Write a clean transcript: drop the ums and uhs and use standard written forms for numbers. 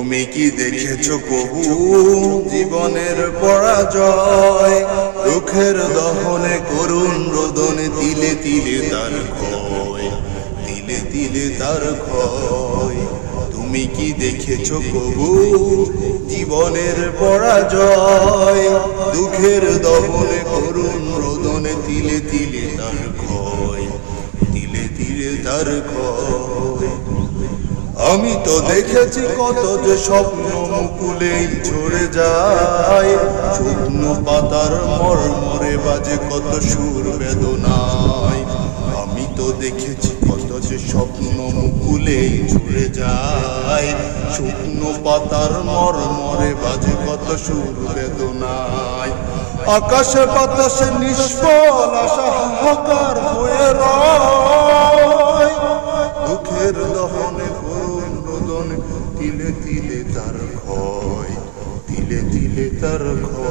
তুমি কি দেখেছো কবু জীবনের পরাজয়? দুঃখের দহনে করুণ রোদনে তিলে তিলে তার ক্ষয়, তিলে তিলে তার ক্ষয়। তুমি কি দেখেছো কবু জীবনের পরাজয়? দুঃখের দহনে করুণ রোদনে তিলে তিলে তার ক্ষয়, তিলে তিলে তার ক্ষয়। আমি তো দেখেছি কত যে স্বপ্ন মুকুলেই ঝরে যায়, শুকনো পাতার মরমরে বাজে কত সুর বেদনায়। আমি তো দেখেছি কত যে স্বপ্ন মুকুলেই ঝরে যায়, শুকনো পাতার মরমরে বাজে কত সুর বেদনায়। আকাশে বাতাসে নিষ্ফল আশা হাহাকার হয়ে রয়, দুঃখের দহনে করুণ রোদনে তিলে তিলে তার ক্ষয়, তিলে তিলে তার ক্ষয়।